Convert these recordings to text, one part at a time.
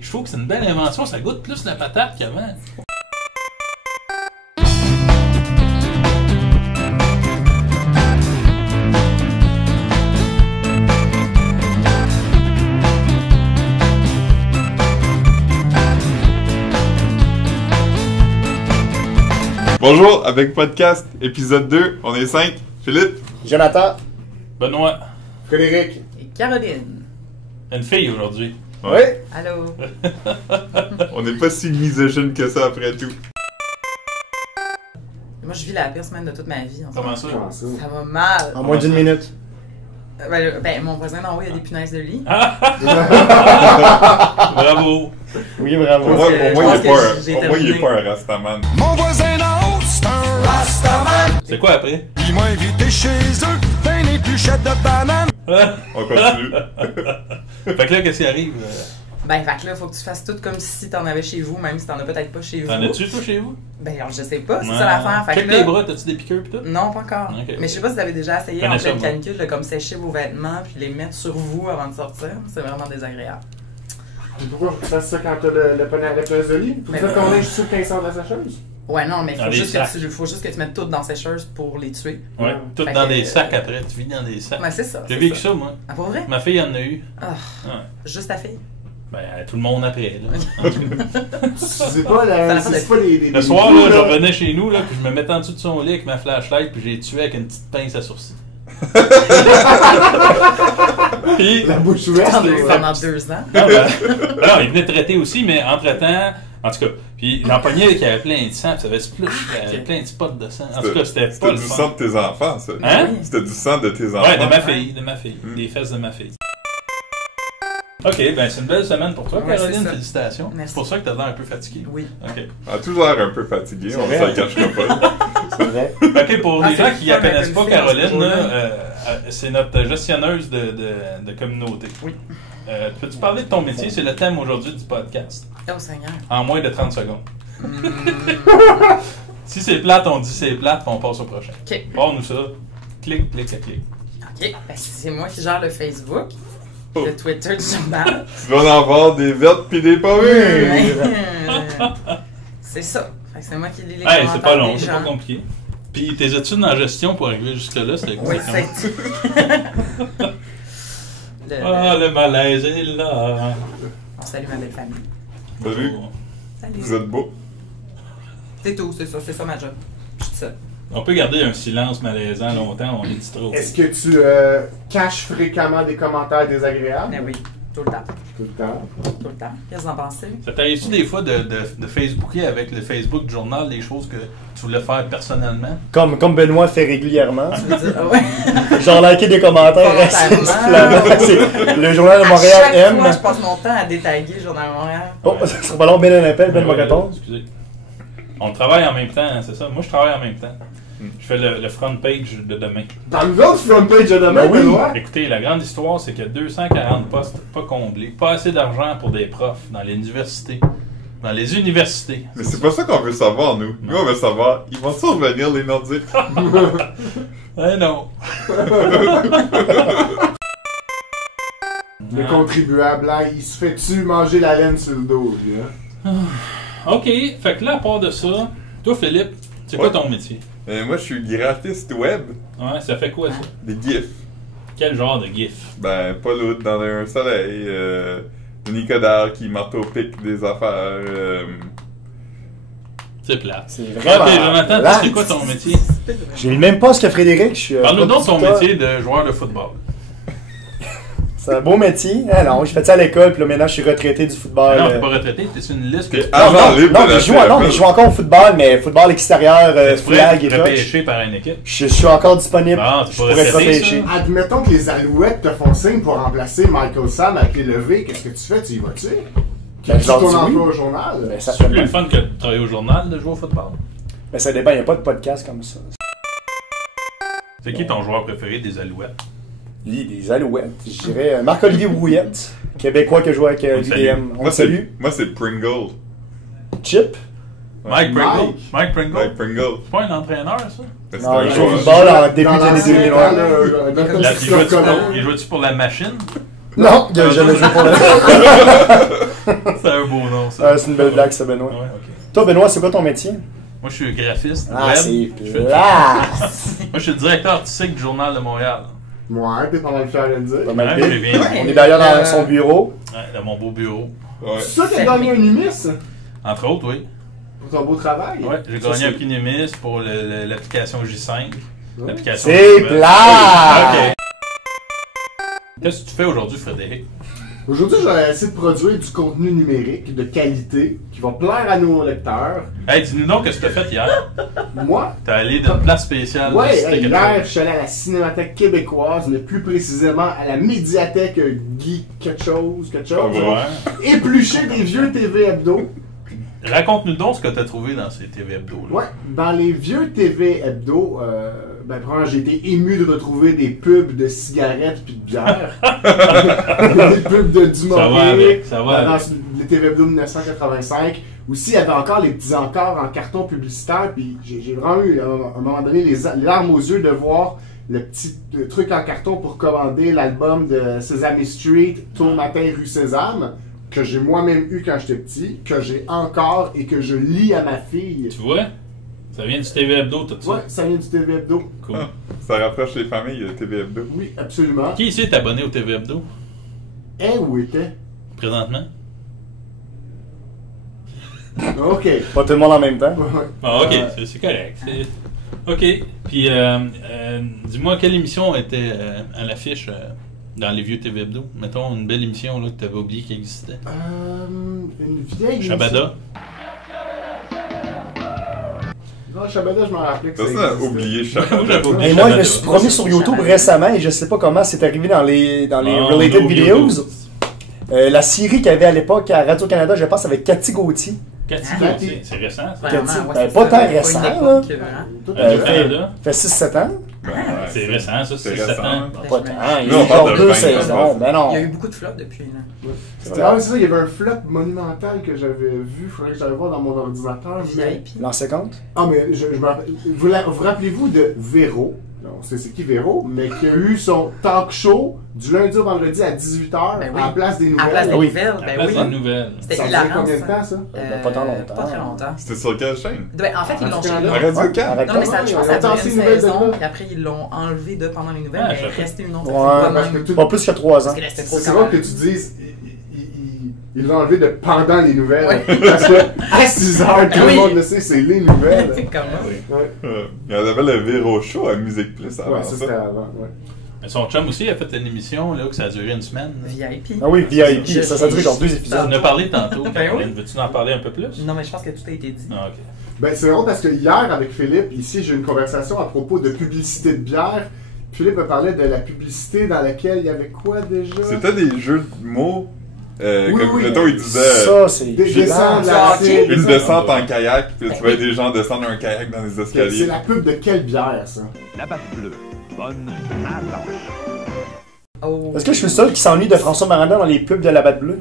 Je trouve que c'est une belle invention, ça goûte plus la patate qu'avant. Bonjour, avec Podcast, épisode 2, on est 5. Philippe, Jonathan, Benoît, Frédéric et Caroline. une fille aujourd'hui. Oui. Allô? on n'est pas si misogyne que ça après tout. Moi, je vis la pire semaine de toute ma vie. En ce Comment moment. ça? Comment ça? Ça va mal. En moins d'une minute. Mon voisin d'en haut, il y a des punaises de lit. Bravo! Oui, bravo. Au moins, que- au moins, je il pense que j'ai est terminé. pas un rastaman. Mon voisin d'en haut, c'est un rastaman. C'est quoi après? Ils m'ont invité chez eux, faire une épluchette de banane. On continue. Fait que là, qu'est-ce qui arrive? Fait que là, faut que tu fasses tout comme si t'en avais chez vous, même si t'en as peut-être pas chez vous. T'en as-tu, toi, chez vous? Alors, je sais pas, c'est ça l'affaire. Fait Check que là- tes bras, t'as-tu des piqûres pis tout? Non, pas encore. Ok. Mais je sais pas si vous avez déjà essayé Connais en ça, pleine moi. canicule de comme sécher vos vêtements puis les mettre sur vous avant de sortir. C'est vraiment désagréable. Pourquoi tu fais ça quand t'as le punaise de lit? Faut Mais dire qu'on est juste sûr qu'il sort de la sécheuse? Ouais, non, mais Dans faut des juste, sacs. faut juste que tu mettes tout dans sécheuse pour les tuer. Ouais, tout Fait dans que- des sacs après. Tu vis dans des sacs. Ouais, c'est ça. J'ai c'est vécu ça, moi. Ah, pour vrai? Ma fille en a eu. Ah, Ouais. juste ta fille? Ben, tout le monde après, là. C'est pas la. C'est pas les. Le soir, là, je revenais chez nous, là, puis je me mettais en dessous de son lit avec ma flashlight, puis j'ai tué avec une petite pince à sourcil. Puis, La bouche ouverte. Pendant 2 ans. non, non, il venait traiter aussi, mais entre-temps, en tout cas, puis l'empoignait qui avait plein de sang, puis ça avait splush, il avait plein de spots de sang. En tout cas, c'était pas C'était le du fun. sang de tes enfants, ça. Hein? Oui. C'était du sang de tes enfants. Ouais, de ma fille, des fesses de ma fille. Ok, ben c'est une belle semaine pour toi, Ouais, Caroline, c'est ça. félicitations. Merci. C'est pour ça que t'as l'air un peu fatigué. Oui. Ok. On a toujours l'air un peu fatigué, C'est on vrai. ne s'en cachera pas. C'est vrai. Ok, pour Ah, les c'est gens le qui fun la connaissent avec pas, une fille, Caroline, ce là, jour-là. c'est notre gestionneuse de communauté. Oui. Peux-tu parler de ton métier? C'est le thème aujourd'hui du podcast. Oh Seigneur. En moins de 30 secondes. Hmm. Si c'est plate, on dit c'est plate, puis on passe au prochain. Ok. Parle-nous ça. Clic, clic, clic. Ok. C'est moi qui gère le Facebook, Oh. le Twitter du journal. Tu vas en avoir des vertes pis des pas mûres. C'est ça. Fait que c'est moi qui lis les Hey, commentaires c'est pas long, des c'est gens. pas compliqué. Puis tes études en gestion pour arriver jusque-là, c'était quoi? Oui, comment? c'est Ah, le malaise est là. On salue ma belle famille. Salut, Salut. vous êtes beaux. C'est tout, c'est ça ma job. Je suis ça. On peut garder un silence malaisant longtemps, on est dit trop. Est-ce que tu caches fréquemment des commentaires désagréables? Mais oui, tout le temps. Tout le temps. Tout le temps. Qu'est-ce que vous en pensez? Ça t'arrive-tu des fois de Facebooker avec le Facebook du journal des choses que tu voulais faire personnellement? Comme Benoît fait régulièrement. Je veux dire, ouais. Genre liker des commentaires assez Volontairement. flammants. C'est le Journal de À Montréal chaque aime. fois, je passe mon temps à détailler le Journal de Montréal. Oh, ça sera pas long, Ben un appel, Ben va répondre. Excusez. On travaille en même temps, hein, c'est ça? Moi, je travaille en même temps. Je fais le front page de demain. Dans nous autres, front page de demain, Ben oui. Benoît. Écoutez, la grande histoire, c'est qu'il y a 240 postes pas comblés. Pas assez d'argent pour des profs dans les universités. Dans les universités. Mais c'est pas ça qu'on veut savoir, nous. Nous, on veut savoir, ils vont-ils revenir, les Nordiques? Eh non. Le contribuable, là, il se fait-tu manger la laine sur le dos, lui, hein? OK, fait que là, à part de ça, toi, Philippe, c'est quoi Ouais. ton métier? Moi, je suis graphiste web, Ouais, ça fait quoi, ça? des GIFs. Quel genre de gif? Ben, pas l'autre dans un soleil, Nicodère qui marteau-pique des affaires. C'est plate. C'est OK, vraiment. Jonathan, toi, c'est quoi ton métier? J'ai le même poste que Frédéric. Je suis. Parle-nous donc de ton producteur. métier de joueur de football. C'est un beau métier. Ah non, je fais ça à l'école, puis là maintenant je suis retraité du football. Non, t'es pas retraité, t'es sur une liste que T'es tu Non, agent non, libre non, de la mais je joue encore au football, mais football extérieur, tu pourrais flag et être touch. repêché par une équipe. Je suis encore disponible. Ah, tu je pourrais pourrais être essayer, repêché. ça. Admettons que les Alouettes te font signe pour remplacer Michael Sam avec les levées. Qu'est-ce que tu fais? Tu y vas-tu? Ben, Tu genre, ton dis emploi oui. au journal? Ben, ça C'est fait plus le mal. fun que de travailler au journal de jouer au football. Ben, ça dépend, il n'y a pas de podcast comme ça. C'est qui ton joueur préféré des Alouettes? Lui, des Alouettes. Je dirais Marc-Olivier Brouillette, Québécois qui joue avec l'UDM. On Moi, le salue. Moi, c'est Pringle. Chip. Mike Pringle. Mike Pringle. Mike Pringle. C'est pas un entraîneur, ça? C'est Non, il un joue au joueur. football en début Dans de l'année l'ancien 2001. temps, là, Là, Christophe Colomb. il jouait-tu pour la machine? Non, il n'a jamais joué pour le. Ça ça. C'est une belle blague, ça, Benoît. Ouais, ok. Toi, Benoît, c'est quoi ton métier? Moi, je suis graphiste Ah, web. c'est Je fais- plat! Moi, je suis le directeur artistique du Journal de Montréal. Ouais, t'es pas mal fier de le dire. Pas mal Ouais, pire. je viens On est d'ailleurs dans son bureau. dans mon beau bureau. Ouais. C'est ça qui a gagné un Numis Entre autres, oui. pour ton beau travail. Ouais, j'ai Ça, gagné c'est- un prix Numis pour l'application J5. Ouais. L'application C'est web. plat! Ok. Qu'est-ce que tu fais aujourd'hui, Frédéric? Aujourd'hui, je vais essayer de produire du contenu numérique de qualité qui va plaire à nos lecteurs. Hey, dis-nous donc ce que tu as fait hier. Moi, T'es allé dans une place spéciale. ouais, visiter quelque hier, je chose. suis allé à la Cinémathèque québécoise, mais plus précisément à la médiathèque Guy quelque chose. Ouais. Éplucher des vieux TV Hebdo. Raconte-nous donc ce que tu as trouvé dans ces TV Hebdo. Là. Ouais, dans les vieux TV Hebdo, premièrement, j'ai été ému de retrouver des pubs de cigarettes puis de bière. Des pubs de Dumouriez. Ça va avec. Dans les TV Hebdo 1985. Aussi, il y avait encore les petits encarts en carton publicitaire. Puis j'ai vraiment eu, à un moment donné, les larmes aux yeux de voir le petit truc en carton pour commander l'album de Sesame Street, Tôt le matin, rue Sésame, que j'ai moi-même eu quand j'étais petit, que j'ai encore et que je lis à ma fille. Tu vois? Ça vient du TV Hebdo, tout ça. Ouais, ça vient du TV Hebdo. Cool. Ah, ça rapproche les familles, le TV Hebdo. Oui, absolument. Qui ici est abonné au TV Hebdo, Et où était? présentement? Ok. Pas tout le monde en même temps. Ouais. Ah, ok, c'est correct. Ok, puis dis-moi, quelle émission était à l'affiche dans les vieux TV Hebdo? Mettons une belle émission là, que tu avais oublié qu'elle existait. Une vieille Shabada? Non, Shabada, je m'en rappelais que ça Personne n'a existait. oublié ça. J'avais oublié Et moi, je Shabada. me suis promis sur YouTube récemment et je sais pas comment c'est arrivé dans les Ah, related no videos. YouTube. La série qu'il y avait à l'époque à Radio-Canada, je pense, avec Cathy Gauthier. Cathy Ah, Gauthier, c'est récent ça? Cathy, Vraiment, ouais, ben, c'est pas ça, tant une récent, époque, là. hein. Tout à Radio fait. Canada? Fait 6-7 ans. Ben, ouais, C'est récent, ça, c'est c'est 7 récent. ans. Pas tant. Il y Nous, a on parle genre de 2 20, saisons. Ben non. Il y a eu beaucoup de flops depuis. Là. C'était c'est ça, il y avait un flop monumental que j'avais vu, faudrait que j'aille voir dans mon ordinateur. Mais... VIP. L'an 50. Ah, mais je me rappelle. Vous rappelez-vous de Véro? On sait c'est qui Véro, mais qui a eu son talk show du lundi au vendredi à 18h Ben oui. à la place des nouvelles. À place des Oui. nouvelles, À ben place oui. des nouvelles. C'était Ça faisait hilarant. combien de ça. temps, ça? Pas tant longtemps. Pas très longtemps. C'était sur quelle chaîne? Ben, en fait, ils l'ont Radio-Canada. changé. À Radio-Can? Arrête Non, mais pas. ça, je Ouais, pense que ça a on entend duré ces une nouvelles de saison, là. puis après, ils l'ont enlevé de pendant les nouvelles, Ouais, mais je il sais. restait une autre. Ouais, Pas parce même. que tout- Pas plus que 3 ans. Parce que là, c'était trop C'est rare que tu dises. Il l'a enlevé de pendant les nouvelles. Ouais. Parce que à 6h, tout Oui. le monde le sait, c'est les nouvelles. Comment? Ouais, Il y en avait le Véro Show à Musique Plus avant ouais ça c'était ça. avant. Ouais. Mais son chum aussi a fait une émission là, que ça a duré une semaine. là. VIP. Ah oui, VIP. Je- Ça a duré genre 2 Tu épisodes. en as parlé tantôt, Ben Caroline. oui. Veux-tu en parler un peu plus? Non, mais je pense que tout a été dit. Ah, ok. Ben, c'est drôle parce que hier, avec Philippe, ici, j'ai eu une conversation à propos de publicité de bière. Philippe me parlait de la publicité dans laquelle il y avait quoi déjà? C'était des jeux de mots. Oui, Comme oui. mettons, il disait Ça, c'est Des gênant. descentes, Ah, ok. une descente en kayak, puis tu Ben voyais oui. des gens descendre un kayak dans les C'est escaliers. la pub de quelle bière, ça? La batte bleue, bonne à blanche. Oh. Est-ce que je suis le seul qui s'ennuie de François Maranda dans les pubs de la Batte Bleue?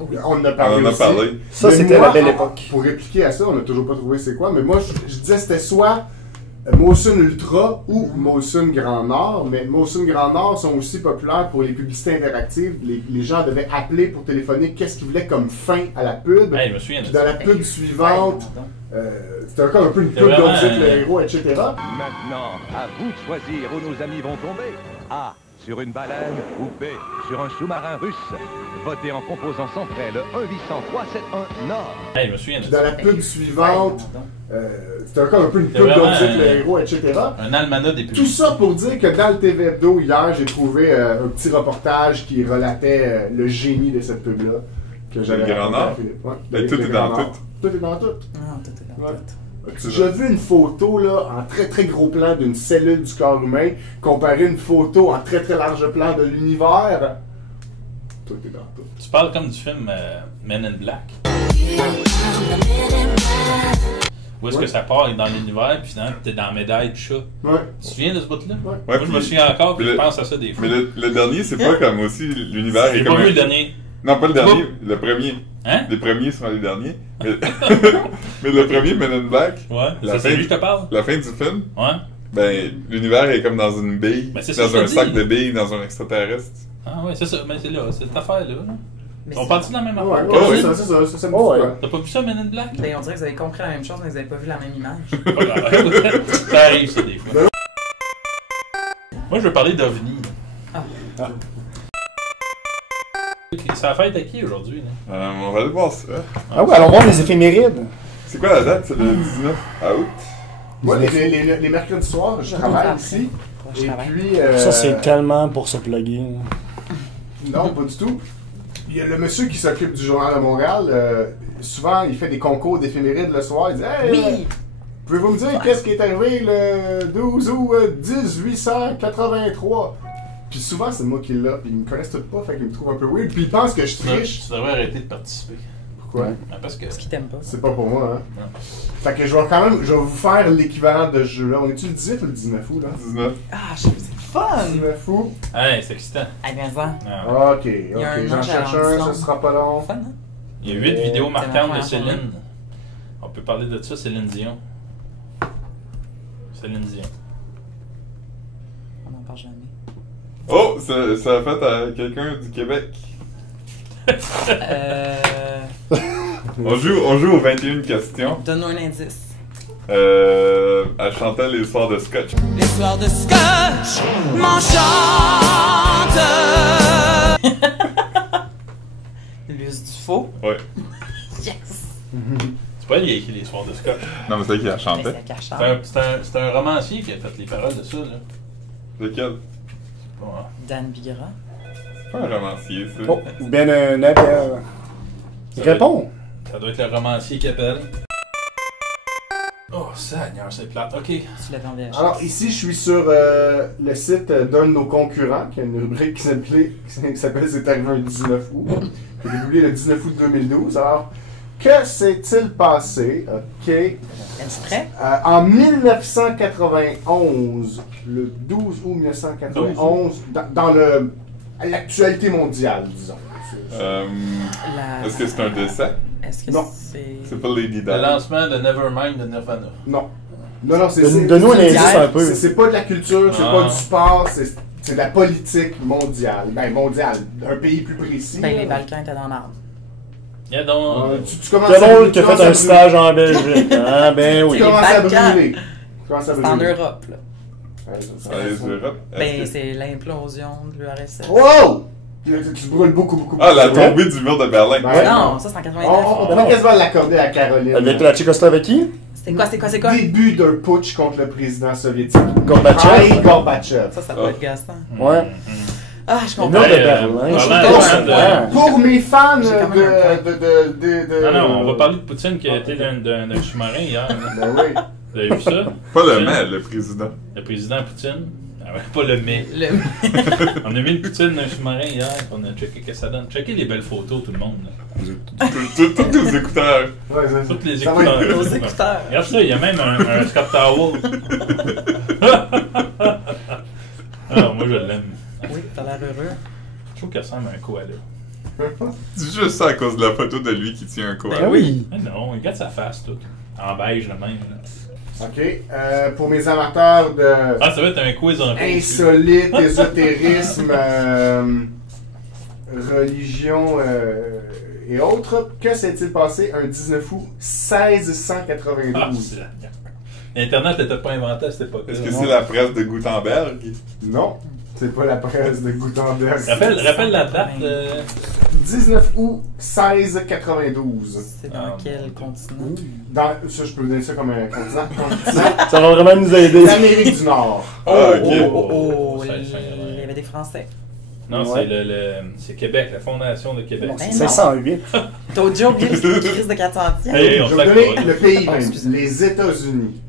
On en a On parlé en a aussi. parlé. Ça, Mais c'était moi, la belle époque. Pour répliquer à ça, on n'a toujours pas trouvé c'est quoi, mais moi, je disais c'était soit Molson Ultra ou Molson Grand Nord, mais Molson Grand Nord sont aussi populaires pour les publicités interactives. Les gens devaient appeler pour téléphoner qu'est-ce qu'ils voulaient comme fin à la pub. Hey, je me souviens de Puis ça. dans la pub suivante, c'était encore un peu une C'est pub vraiment, dont disait le héros, etc. Maintenant, à vous de choisir où nos amis vont tomber. A. Sur une baleine ou B. Sur un sous-marin russe. Votez en composant sans frais le 1-800-371 Nord. Hey, je me souviens de Puis ça. dans la pub suivante, c'était encore un peu une C'est pub dont vraiment, disait le héros, etc. Un almanach des Tout publics. ça pour dire que dans le TV Hebdo, hier, j'ai trouvé un petit reportage qui relatait le génie de cette pub-là. Que j'avais Le Grand raconté à Nord? Philippe. Ouais, Et le tout est Grand dans Nord. Tout est dans tout. Ah, tout est dans Ouais. tout. J'ai vu une photo là, en très très gros plan d'une cellule du corps humain, comparer une photo en très très large plan de l'univers. Tout est dans tout. Tu parles comme du film Men in Black. Où est-ce Ouais. que ça part dans l'univers, puis finalement, t'es dans la médaille du chat. Ouais. Tu te souviens de ce bout-là? Ouais. Ouais, Moi, je me puis- souviens encore, puis mais je le- pense à ça des fois. Mais le dernier, c'est pas comme aussi l'univers J'ai est pas comme vu un- le dernier. Non, pas le Tu dernier, le premier. Hein? Les premiers sont les derniers. Mais, mais le premier, Men in Black, Ouais, La ça, c'est fin- lui que je te parle? la fin du film, Ouais. ben, l'univers est comme dans une bille, Ben, c'est ça dans que un je sac dis. de billes, dans un extraterrestre. Ah ouais, c'est ça, mais c'est là, c'est cette affaire-là. Là. Mais On c'est- parle-tu de la même Ouais, affaire? ouais, Caroline? c'est ça, ça me dit Ouais. quoi. T'as pas vu ça, Men in Black? Ben, on dirait que vous avez compris la même chose, mais vous avez pas vu la même image. Ça arrive, ça, des fois. Moi, je veux parler d'OVNI. Ah. Ça a fête à qui aujourd'hui? Là? On va aller voir ça. Ah ouais, allons voir les éphémérides. C'est quoi la date? C'est le 19 août? Moi, les mercredis soirs, je travaille ici. Je Et travaille. puis. Ça, c'est tellement pour se plugger. Non, pas du tout. Il y a le monsieur qui s'occupe du Journal de Montréal. Souvent, il fait des concours d'éphémérides le soir. Il dit Hey, Oui! pouvez-vous me dire qu'est-ce qui est arrivé le 12 août 1883? Puis souvent, c'est moi qui l'ai, puis ils me connaissent tout pas, fait qu'ils me trouvent un peu weird. Puis ils pensent que je triche. Tu devrais arrêter de participer. Pourquoi? Ah, parce que. Parce qu'ils t'aiment pas. C'est pas pour moi, hein. Non. Fait que je vais quand même, je vais vous faire l'équivalent de ce jeu-là. On est-tu le 18 ou le 19 août, là? 19. Ah, c'est fun! 19 août. Hey, c'est excitant. Allez, viens ça. Ah. Ok, y a un j'en ange à cherche un, l'horizon. ce sera pas long. Fun, hein? Il y a 8 vidéos C'est marquantes ma de première Céline. journée. On peut parler de ça, Céline Dion. Céline Dion. On n'en parle jamais. Oh, ça a fait à quelqu'un du Québec. On joue aux 21 questions. Donne-nous un indice. Elle chantait les soirs de Scotch. L'histoire de Scotch m'enchante. Luce Dufault. Ouais. Yes! C'est pas elle qui a écrit les soirs de Scott. Non, mais c'est elle qui la Mais chantait. c'est la cachette. C'est un romancier qui a fait les paroles de ça, là. Lequel? Bon, hein. Dan Bigra. C'est pas un romancier, ça. Oh, Ben Naber. Il répond. Ça doit être le romancier qui appelle. Oh, Seigneur, c'est plate. Ok. Tu l'avais en VHS. Alors ici, je suis sur le site d'un de nos concurrents, qui a une rubrique qui s'appelle C'est arrivé un 19 août, qui a été publié le 19 août 2012. Alors, que s'est-il passé? Ok. Es-tu prêt? En 1991, le 12 août 1991, dans l'actualité mondiale, disons. Est-ce que c'est un décès? Est-ce que Non. C'est pas Lady Le Di. lancement de Nevermind de Nirvana. Non. Non, c'est... Donne-nous un indice un peu. C'est pas de la culture, c'est Ah. pas du sport, c'est de la politique mondiale. Ben, mondiale, d'un pays plus précis. Ben, là. les Balkans étaient dans l'arbre. Il y a donc. Tu commences C'est drôle qu'il a tu commences fait à un brûler. stage en Belgique. Ah, ben oui. Tu commences à Balkans. brûler. Tu commences à C'est en brûler. Europe, là. Ouais, ça, Ah, les Europes? Ben, Est-ce que- c'est l'implosion de l'URSS. Wow! Tu brûles beaucoup. Ah, la beaucoup. tombée du mur de Berlin. Ouais. Non, ça c'est en 89. On peut quasiment l'accorder à Caroline. Avec la Tchécoslovaquie, C'est quoi? Début d'un putsch contre le président soviétique. Gorbatchev. Mikhail Gorbatchev. Ça peut être gassant. Ouais. Ah, je Le comprends. mur de Ouais, Berlin. parlant Je de- comprends. de- Pour mes fans J'ai quand même un point. de... Non, non, on va parler de Poutine qui a été d'un sous-marin hier. là. Ben oui. Vous avez vu ça? Pas le maire, le président. Le président Poutine. Ah ouais, pas le mais. Le... On a mis une Poutine d'un sous-marin hier, puis on a checké ce que ça donne. Checkez les belles photos, tout le monde. Là. Tous les écouteurs. Ouais, ça- Toutes les ça va être- écouteurs. Nos écouteurs. Regarde ça, il y a même un Scott Towel. Alors, moi je l'aime. Oui, t'as l'air heureux. Je trouve qu'elle ressemble à un koala. C'est juste ça à cause de la photo de lui qui tient un koala. Ben oui. Mais non, regarde sa face toute. En beige le même. Là. Ok. Pour mes amateurs de Ah, ça va être un quiz en plus. insolite, ésotérisme, religion et autres, que s'est-il passé un 19 août Ah, 1692? c'est la merde. Internet n'était pas inventé à cette époque-là. Est-ce que c'est la presse de Gutenberg? Non, c'est pas la presse de Gutenberg. Rappelle la date. 19 août 1692. C'est dans Ah, quel mon Dieu. continent? Ça, je peux vous donner ça comme un continent. Ça va vraiment nous aider. L'Amérique du Nord. Ah, ok. Oh, ça, ça, Il y avait des Français. Non, Ouais. c'est Québec, la fondation de Québec. Ben non. 508. T'as déjà oublié le crise de 400e? Hey, Je on vais vous sac donner pas. le pays Oh, même, excusez-moi. les États-Unis.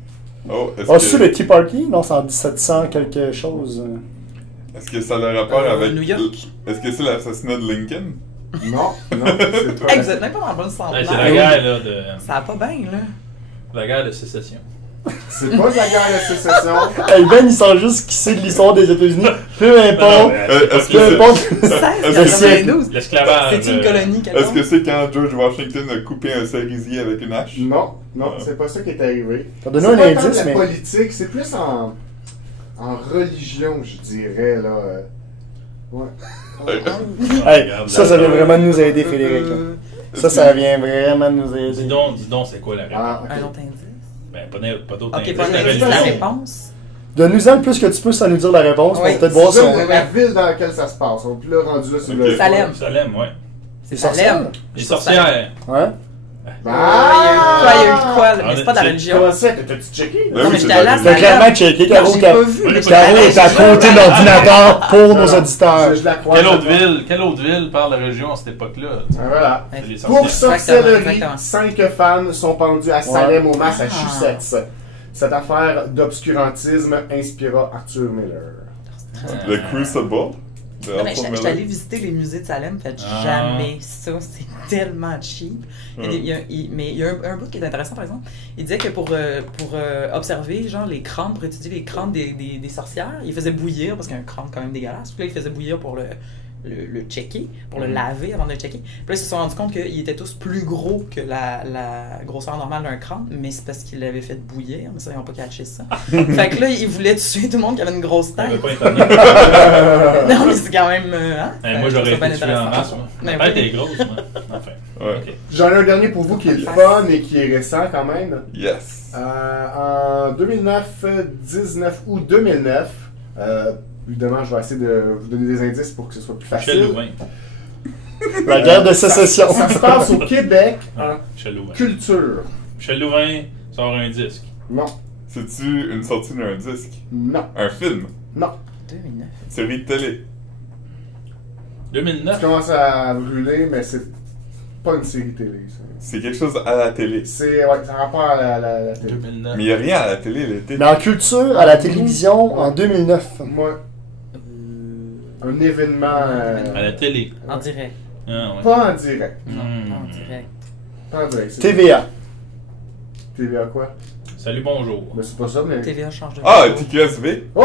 Oh, est-ce As-tu que, le Tea Party? Non, c'est en 1700 quelque chose. est-ce que ça a le rapport avec... New York. Est-ce que c'est l'assassinat de Lincoln? Non, c'est toi. Hey, vous êtes même pas dans le bon sens. Hey, c'est la guerre là, de Ça va pas bien, là. la guerre de sécession. C'est pas de la guerre de sécession. Hey, Ben, il sent juste qu'il sait de l'histoire des États-Unis. Peu importe. Est-ce Peu que importe. 1692. L'esclavage. C'est une colonie, c'est est-ce que c'est quand George Washington a coupé un cerisier avec une hache? Non, c'est pas ça qui est arrivé. T'as donné C'est un pas tant de indice, la mais. politique, c'est plus en religion, je dirais, là. Ouais. Hey, Regarde, ça là. vient vraiment de nous aider, Frédéric. Ça vient vraiment de nous aider. Dis donc, c'est quoi la réponse? Ah, Un ok. autre indice? Ben, pas d'autres Ok, indices. pas La d'indice, la religion. réponse. Donne-nous-en le plus que tu peux sans nous dire la réponse. Oui. Pour peut-être voir si on... La ville dans laquelle ça se passe. On est là rendu là sur Ok. le. Salem. Salem, ouais. C'est sorcières? Salem. Les sorcières. Ouais. Ah! Il y a eu quoi, là? Mais c'est pas de la c'est- religion. Comment ça? T'as-tu checké? Ben Non, oui, mais c'est j'étais allée à de la T'as Salem. clairement checké, Caro. Non, j'ai pas vu. mais Caro est à côté de l'ordinateur pour nos auditeurs. Je la crois. Quelle autre ville parle de religion à cette époque-là? Voilà. C'est les Pour sorcières. sorcellerie, Exactement. 5 femmes sont pendues à Salem, au Massachusetts. Cette affaire d'obscurantisme inspira Arthur Miller. Le Crucible. de Non, mais Arthur j'étais Miller. allée visiter les musées de Salem, faites Ah. jamais ça, c'est tellement cheap. Mais il y a un bout qui est intéressant, par exemple. Il disait que pour observer genre les crânes, pour étudier les crânes des sorcières, il faisait bouillir, parce qu'il y a un crâne quand même dégueulasse. Puis là, il faisait bouillir pour le checker, pour le laver avant de le checker. Puis là, ils se sont rendus compte qu'ils étaient tous plus gros que la grosseur normale d'un crâne, mais c'est parce qu'ils l'avaient fait bouillir, mais ça, ils n'ont pas catché ça. Fait que là, ils voulaient tuer tout le monde qui avait une grosse Il y avait tête. pas Internet. Non, mais c'est quand même. Hein? Moi, j'aurais C'est bien été tué en intéressant. masse. Moi. Mais Ma tête oui. est grosse, moi. Enfin. Ouais. Ok. J'en ai un dernier pour vous qui est le fun et qui est récent quand même. Yes. En 19 août 2009, évidemment, je vais essayer de vous donner des indices pour que ce soit plus Michel facile. Louvain. La guerre de sécession. Ça se passe au Québec Ouais, en Michel Louvain. culture. Michel Louvain sort un disque. Non, C'est-tu une sortie d'un disque? non, Un film? non. 2009. Une série de télé? 2009. Je commence à brûler, mais c'est pas une série télé. Ça. C'est quelque chose à la télé. C'est ouais, ça a rapport à la télé. 2009. Mais il n'y a rien à la télé l'été. Mais en culture, à la télévision, en 2009. Moi, un événement. À la télé. En direct. Ah, ouais. Pas en direct. Non, Hmm. pas en direct. Pas en direct. C'est TVA. TVA quoi? Salut, bonjour. Mais c'est pas ça, mais. TVA change de Ah, vidéo. TQSV? Oh!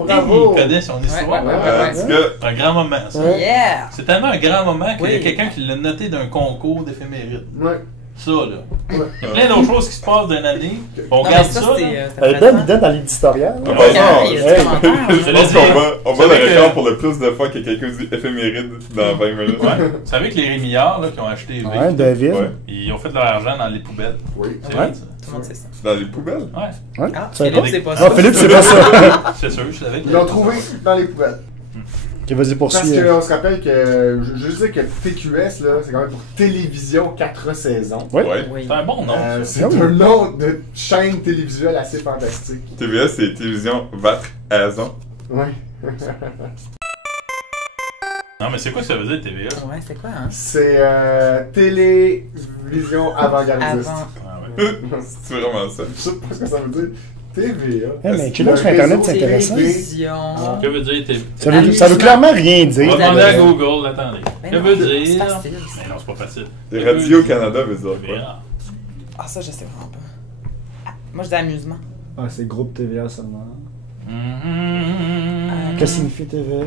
Il Bravo! connaît son histoire. Ouais. En tout cas, Un grand moment, ça. Ouais. Yeah! C'est tellement un grand moment qu'il y a Oui. quelqu'un qui l'a noté d'un concours d'éphéméride. Ouais. Ça, là. Ouais. Il y a plein d'autres choses qui se passent d'une année. On Non, mais regarde ça, ça, c'était. là. c'était Elle est présent. bonne idée dans l'éditorial. en Ouais. passant, Il y a du Hey. commentaire, je hein. Je pense l'ai qu'on dit. va Vous le savez record que- pour le plus de fois que quelqu'un dit éphéméride dans 20 minutes. Ouais. Vous savez que les Rémillards, là, qui ont acheté les Ouais, David. Ouais. ils ont fait de leur argent dans les poubelles. Oui. C'est Ouais. vrai, ça? Tout le monde sait ça. Dans les poubelles? Ouais. Ouais. Ah, Tu savais Philippe, pas? c'est pas Ah, ça. Philippe, c'est pas ça. C'est sûr, je savais. que- Ils l'ont trouvé dans les poubelles. Ok, vas-y, Parce poursuis. qu'on se rappelle que, je sais que TQS, là, c'est quand même pour télévision 4 saisons. Oui. Ouais. Oui. C'est un bon nom. ça. C'est Oh. un nom de chaîne télévisuelle assez fantastique. TVS, c'est Télévision Vatre Azon. Ouais. Non, mais c'est quoi ça veut dire, TVA? Ouais, c'est quoi, hein? C'est télévision avant-gardiste. Avant. Ah, ouais. C'est vraiment ça. Je sais pas ce que ça veut dire. TVA. Eh, mais check-là sur Internet, c'est intéressant. Télévision. Que veut dire TV? Ça veut clairement rien On va dire. demander à Google, attendez. Mais Que non, veut c'est dire? facile, ça. Mais non, c'est pas facile. Et Radio-Canada veut dire quoi? TVA. Ah, ça, je sais vraiment pas. Ah, moi, je dis amusement. Ah, c'est groupe TVA seulement. Mhm. Qu'est-ce que signifie TVA?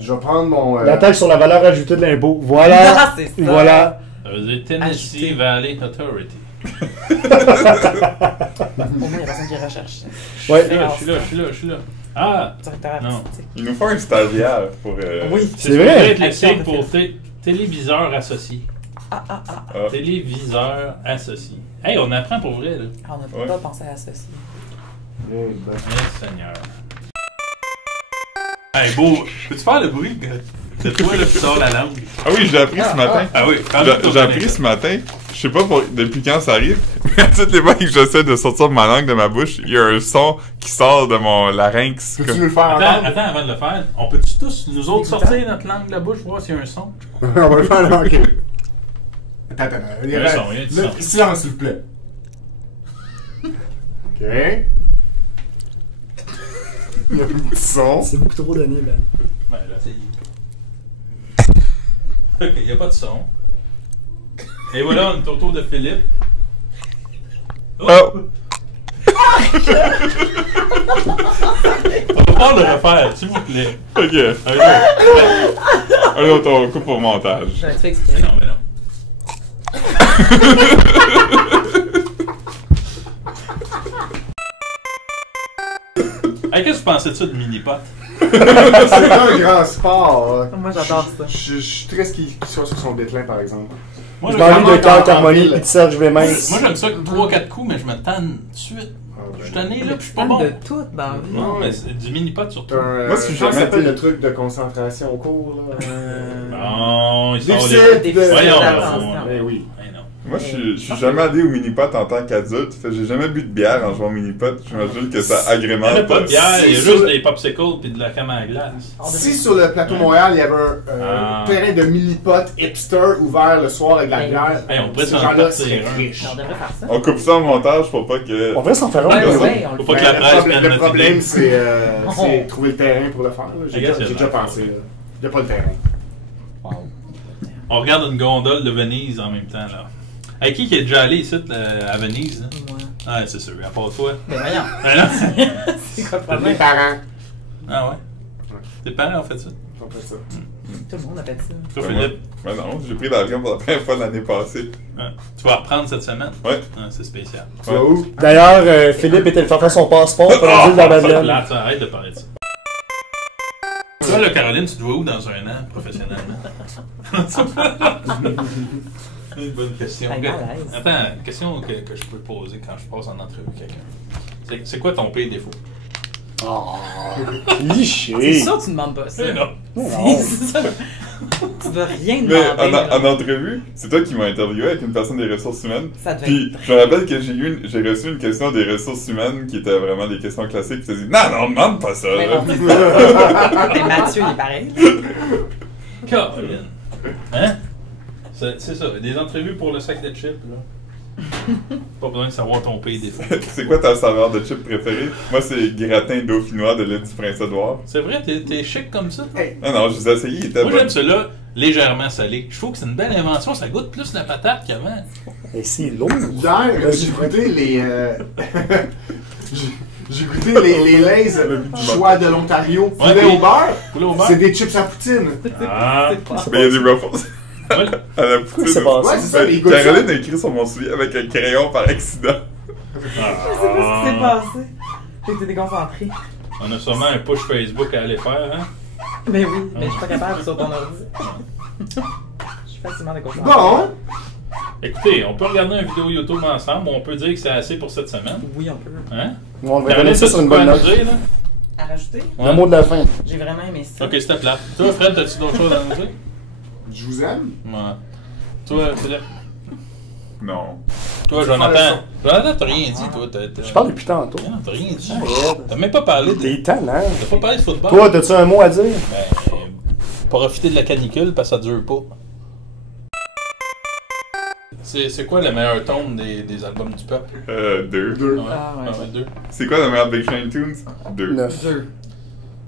Je vais prendre mon. La taxe sur la valeur ajoutée de l'impôt. Voilà. Ah, c'est ça. Voilà. Ça veut dire Tennessee Ajouter. Valley Authority. Au moins, il y a personne qui recherche. Ouais. Je suis là. Ah! Directeur Non. artistique. Il nous faut un stagiaire pour. Oui. C'est vrai. Ça être le Action sigle de pour téléviseur associé. Ah. Ah. Téléviseur associé. Hey, on apprend pour vrai, là. Ah, on n'a Ouais. pas pensé à ça aussi. Eh ben. Mais Seigneur. Hey, beau, peux-tu faire le bruit de toi, là, qui sort la langue? Ah oui, j'ai appris ce matin. Ah oui, J'ai appris ce matin, je sais pas depuis quand ça arrive, mais à toutes les fois que j'essaie de sortir ma langue de ma bouche, il y a un son qui sort de mon larynx. Peux-tu nous le faire entendre? Attends, avant de le faire, on peut-tu tous, nous autres, sortir notre langue de la bouche, voir s'il y a un son? On va le faire là, ok. Attends. Il y a un son, il y a du son. Silence, s'il vous plaît. Ok. Il y a un petit son. C'est beaucoup trop donné, ben. Ben là, c'est... Ok, il n'y a pas de son. Et voilà, on est autour de Philippe. Oh! On va pas le refaire, s'il vous plaît. Ok. Un autre. Un autre, on coupe au montage. Je vais te faire Mais exprès. non, mais non. Hey, Qu'est-ce que tu pensais de ça de mini-pot? C'est un grand sport. Moi, j'adore ça. Je suis triste qu'il soit sur son déclin, par exemple. Moi, Je j'aime- m'ennuie de Carl Carmoni ville. et de Serge Vémens. moi, j'aime ça 3-4 coups, mais je me tanne tout de suite. Je suis tanné là, puis je suis pas bon. de tout dans la vie. Non, mais c'est du mini-pot surtout. Moi, si ça jamais s'appelle été- le truc de concentration au cours, là. Non, ils sont Déficit Des de... Voyons, attention. Eh oui. Eh non. Moi, je suis jamais allé au mini-pot en tant qu'adulte. Fait que j'ai jamais bu de bière en jouant au mini-pot. J'imagine que ça Il n'y agrémente. avait pas de bière, il y a Si, juste sur- des popsicles puis de la crème à glace. Si sur le plateau Montréal, il y avait un Ah. terrain de mini-pot hipster ouvert le soir avec de la bière, Hey, on pourrait ces s'en gens-là partir seraient un. riches. On devrait faire ça. On coupe ça en montage pour pas que... On devrait s'en faire un. Ouais, mais oui. ouais, on Faut le pas fait. que la presse prenne Le notre problème, idée. c'est trouver le terrain pour le faire. là. I J'ai guess déjà, il y a déjà de la pensé. là. Il n'y a pas le terrain. On regarde une gondole de Venise en même temps, là. Hey, qui est déjà allé ici à Venise? Là? Moi. Ah, c'est sûr, à part toi. Mais voyons. Ah, non? C'est quoi le Mes problème? parents Ah ouais? Tes parents ont fait ça? ont fait ça. Tout le monde a fait ça. Toi, Ouais, Philippe, Mais non, j'ai pris l'avion pour la première fois l'année passée. hein? Tu vas reprendre cette semaine? Ouais. Ah, c'est spécial. Tu vas où? D'ailleurs, Philippe était le faire son passeport pour la ville de la Ça, Madeleine. là, tu arrête de parler de ça. Toi, là, Caroline, tu te vois où dans un an, professionnellement? Une bonne question. T'es mal à l'aise. Attends, une question que je peux poser quand je passe en entrevue quelqu'un. C'est quoi ton pire défaut? Liché. C'est sûr que tu ne demandes pas ça. Non. Non. C'est ça. Tu dois rien Mais demander. là. en entrevue, c'est toi qui m'as interviewé avec une personne des ressources humaines. Ça devait Puis je me rappelle que j'ai reçu une question des ressources humaines qui était vraiment des questions classiques. Tu t'as dit non, demande pas ça. Mais non, c'est ça. Mais Mathieu, il est pareil. Caroline. Hein? C'est ça, des entrevues pour le sac de chips, là. Pas besoin de savoir ton pire défaut. C'est quoi ta saveur de chip préférée? Moi, c'est gratin dauphinois de l'île du Prince-Édouard. C'est vrai, t'es chic comme ça? toi? Non, non, je les ai essayés, il était Moi, bon. j'aime cela légèrement salé. Je trouve que c'est une belle invention, ça goûte plus la patate qu'avant. Et c'est lourd. Hier, j'ai goûté les. J'ai goûté les Lays choix de l'Ontario. Ouais, Poulet puis- au beurre. Poulet au beurre? C'est des chips à poutine. Ah! Mais il y a des ruffles. Ouais. À la poutine. c'est passé? Ouais, c'est ça, mais ils goûtent Caroline ça. a écrit sur mon soulier avec un crayon par accident. Je sais pas ce qui s'est passé. J'ai été déconcentré. On a sûrement un push Facebook à aller faire, hein? Mais oui, mais je suis pas capable sur ton ordi. Je suis facilement déconcentré. Bon. Écoutez, on peut regarder une vidéo YouTube ensemble, on peut dire que c'est assez pour cette semaine. Oui, on peut. Hein? On va Caroline, donner ça sur t'as-tu une quoi bonne à note. nous dire, là? À rajouter? Le mot de la fin. J'ai vraiment aimé ça. Ok, c'était plat. Toi, Fred, t'as-tu d'autres choses à nous dire? Je vous aime. Ouais. Toi, Philippe? Non. Toi, Jonathan? Jonathan, t'as rien dit, toi. Je parle depuis tantôt. Non, t'as rien dit. Arrête. T'as même pas parlé de... T'es tannant. T'as pas parlé de football? Toi, t'as-tu un mot à dire? Ben, profiter de la canicule parce que ça dure pas. C'est quoi le meilleur tome des albums du peuple? 2. Deux. Ah, ouais. Deux. C'est quoi le meilleur Big Shine Tunes? 2. 9. Deux.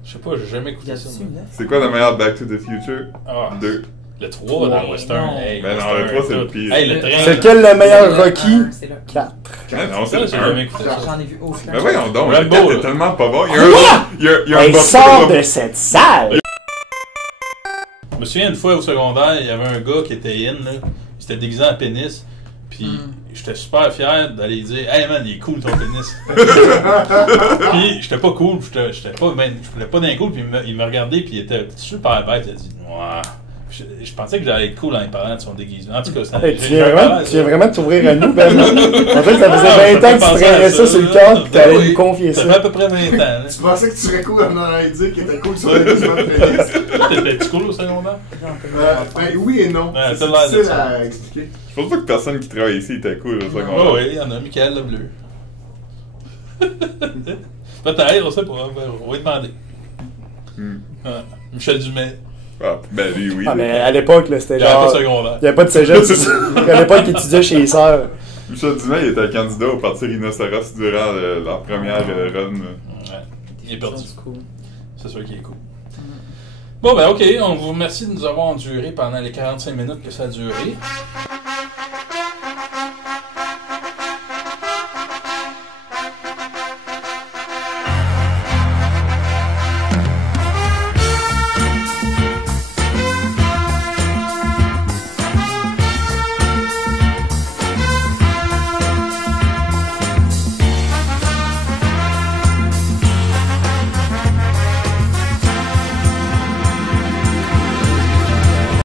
Je sais pas, j'ai jamais Y écouté ça. a-tu moi. neuf? C'est quoi le meilleur Back to the Future? Ah, 2. le 3 dans Ouais, Western. non. Hey, Ben non, Western, le 3, c'est le écoute. pire. Hey, le train. C'est lequel le meilleur C'est le Rocky? un, c'est le 4. Ah non, c'est Ça, le j'ai 1. jamais écouté ça. J'en ai vu aucun. Ben voyons donc, le Rambo, 4 est là. tellement pas bon. Il y a un il y a un Hey, bas- sors de cette salle! Je me souviens une fois au secondaire, il y avait un gars qui était in, là. Il s'était déguisé en pénis. Puis j'étais super fier d'aller dire hey man, il est cool ton pénis. Puis j'étais pas cool, j'étais pas ben, je voulais pas d'un cool, puis il me regardait puis il était super bête, il a dit ouais. Je pensais que j'allais être cool en lui parlant de son déguisement. En tout cas, Hey, tu viens vraiment de t'ouvrir à nous, Ben. En fait, ça Ah, faisait 20 ans que tu traînais ça sur le cœur pis t'allais Oui. nous confier Ça ça. fait à peu près 20 ans. Là. Tu pensais que tu serais cool en allant dire qu'il était cool sur le déguisement de pénis. T'étais-tu cool au secondaire? Ben oui et non. Ouais, C'est t'as l'air de difficile ça. à expliquer. Je pense pas que personne qui travaille ici était cool au secondaire. Oh oui, il y en a, Michael le bleu. Peut-être, on sait pas, on va lui demander. Ouais. Michel Dumais, Ah, ben lui, oui. Ah, mais à l'époque, là, c'était il a genre. pas secondaire. Il n'y avait pas de cégep. À l'époque, il étudiait chez les sœurs. Michel Dumais, il était candidat au Parti Rhinocéros durant leur première run. Ouais, il est perdu. C'est cool. C'est sûr qu'il est cool. Bon, ben ok, on vous remercie de nous avoir enduré pendant les 45 minutes que ça a duré.